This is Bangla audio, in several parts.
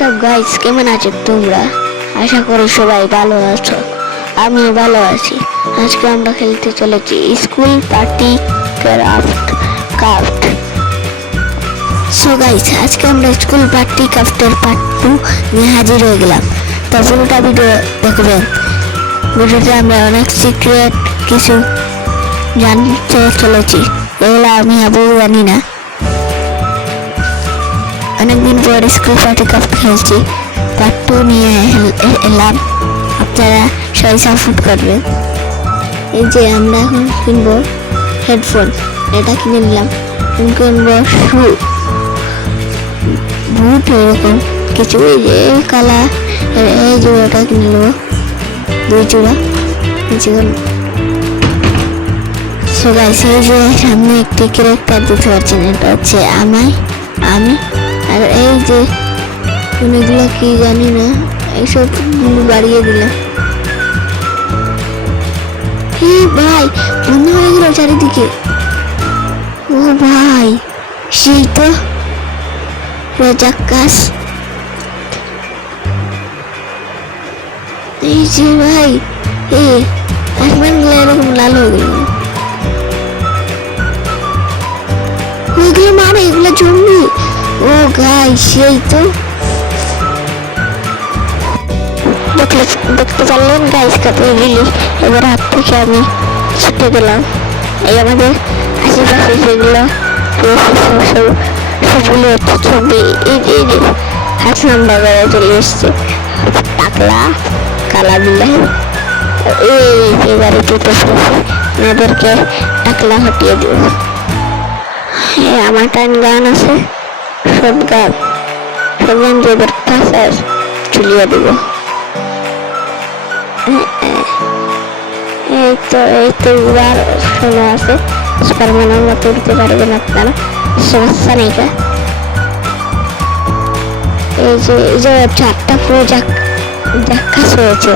হোয়াটসঅ্যাপ গাইস, কেমন আছো তোমরা? আশা করি সবাই ভালো আছো। আমি ভালো আছি। আজকে আমরা খেলতে চলেছি school party craft. So guys, আজকে আমরা স্কুল পার্টি ক্রাফটের পার্ট 2 নিয়ে হাজির হয়ে গেলাম। তো পুরোটা ভিডিও দেখবেন। ভিডিওতে আমরা অনেক সিক্রেট কিছু জানতে চলেছি, এগুলো আমি আবু জানি না। অনেকদিন পর স্কুল পার্টি ক্রাফট খেলছি, পার্ট 2 নিয়ে এলাম। আপনারা সবাই সাপোর্ট করবেন। এই যে আমরা এখন কিনবো হেডফোন, এটা কিনে নিলাম। কিনবো শু, বুট, এরকম কিছু। এই যে কালা, এই জোড়াটা কিনে নেবো, 2 জোড়া। সো গাইস, এই যে সামনে একটি ক্যারেক্টার দেখতে পাচ্ছেন, এটা হচ্ছে আমি। আর এই যে অনেকগুলো কি জানি না, এইসব বাড়িয়ে দিলাম। ভাই, বন্ধ হয়ে গেল চারিদিকে। ও ভাই, সেই তো রোজাক্কাস। এই যে ভাই, আসমান গুলো এরকম লাল হয়ে গেল। ওইগুলো মারে, এগুলো জম্বি। ও গাই, সেই তো দেখতে পারলেন গাইস, কত রিলি। এবার হাত থেকে আমি ছুটে গেলাম। এই আমাদের আশেপাশে যেগুলো সবগুলো হচ্ছে ছবি। এই যে হাত নাম্বার বেড়ে চলে এসছে টাকলা কালা বিলাই। এই যে গাড়িতে বসেছে, ওনাদেরকে টাকলা হটিয়ে দিব। আমার টাইম গান আছে, সব গান দিয়ে এবার পাশার চলিয়ে দিব। এই তো এবার শোনা আছে, সুপারম্যানের মতো উঠতে পারবেন আপনারা, সমস্যা নেই। এই যে 4টা পুরো জাক্কাস হয়েছে,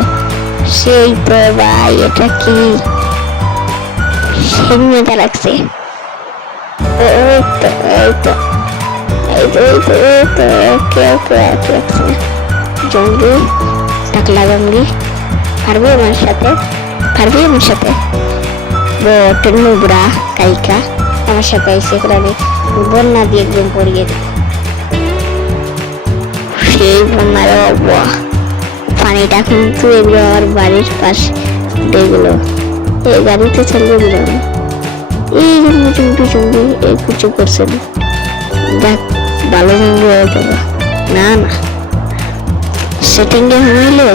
সেই তো ভাই, এটা কি সেই মেয়েটা লাগছে। জঙ্গি, টাকলা জঙ্গি, পারবি আমার সাথে নুবরা কাইকা আমার সাথে এসে প্রাণী বন্যা দিয়ে একদম পড়িয়ে দিল। সেই বন্যার পানিটা কিন্তু এগুলো আমার বাড়ির পাশে এগুলো এই গাড়িতে চলে দিল। এই জঙ্গি এই কিছু করছে না, দেখ ভালো জঙ্গি হয়ে গেল। না সেটিংয়ে হইলে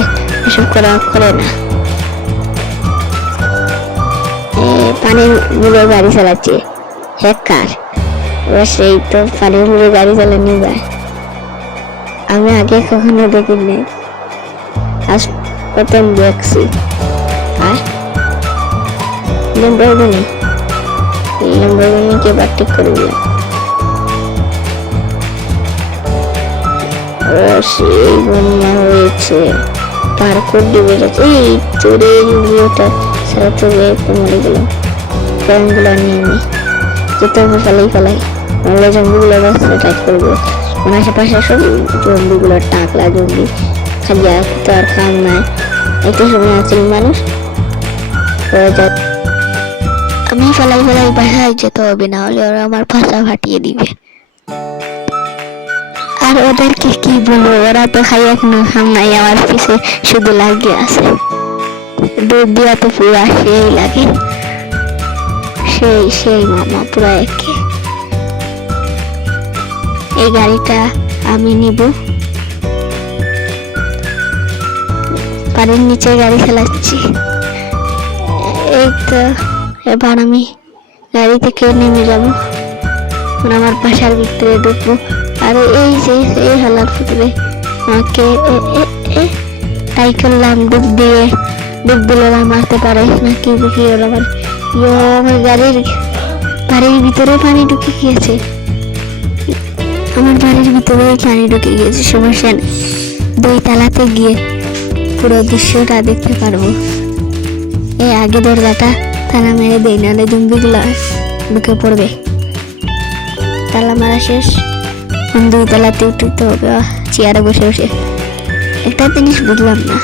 এসব করে না। পানির মুড়ে গাড়ি চালাচ্ছে হ্যাকার। সেই তো পানির মুড়ে গাড়ি চালানি যায়, আমি আগে কখনো দেখিনি, আজ প্রথম দেখছি। আর ল্যাম্বরগিনিকে বারটিক করে দিলাম। সেই বন্যা হয়েছে, পার্কুর ডুবে যাচ্ছে। এই চোরে ভিডিওটা সারা চোখে মরে গেলাম। কয়েনগুলো নিয়ে নি, যেতে হবে ফেলাই আমরা জম্বিগুলো রাস্তা টাইট করবো। আশেপাশে সব জম্বিগুলো টাকলা জম্বি, খালিয়া তো আর কাম নাই। একটু সময় আছে মানুষ আমি ফেলাই বাসায় যেতে হবে, না হলে ওরা আমার ভাষা ফাটিয়ে দিবে। আর ওদেরকে কি বলবো, ওরা তো খাই এখনো সামনাই আমার পিছে শুধু লাগিয়ে আছে। দুধ দিয়া তো পুরা সেই লাগে, সেই মামা পুরা একে। এই গাড়িটা আমি নিব, পানির নিচে গাড়ি চালাচ্ছি। এই তো এবার আমি গাড়ি থেকে নেমে যাব, আমার বাসার ভিতরে ঢুকবো। আর এই যে এই হালার ভিতরে আমাকে তাই করলাম, ডুব দিলে মারতে পারে নাকি দেখি ওরা। আমার বাড়ির ভিতরে পানি ঢুকে গিয়েছে, আমার বাড়ির ভিতরে পানি ঢুকে গিয়েছে। সমস্যা নেই, 2 তালাতে গিয়ে পুরো দৃশ্যটা দেখতে পারবো। এই আগে দরজাটা তালা মেরে দেই, নাহলে জম্বিগুলো ঢুকে পড়বে। তালা মারা শেষ, দুই তলাতে উঠতে হবে চেয়ারে বসে বসে। একটা জিনিস বুঝলাম না,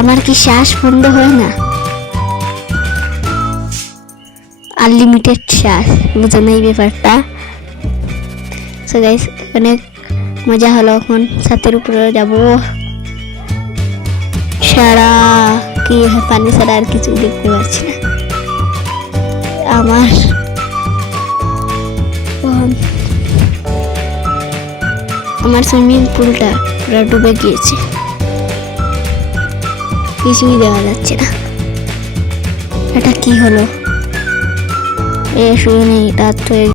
আমার কি শ্বাস বন্ধ হয় না? আনলিমিটেড শ্বাস, বুঝো না এই ব্যাপারটা? সো গাইস, অনেক মজা হলো। এখন ছাদের উপরে যাব। সারা কি পানি ছাড়া আর কিছু দেখতে পাচ্ছি না। আমার সুইমিং পুলটা পুরো ডুবে গিয়েছে, কিছুই দেখা যাচ্ছে না। এটা কি হলো? শুয়ে নেই, রাত হয়ে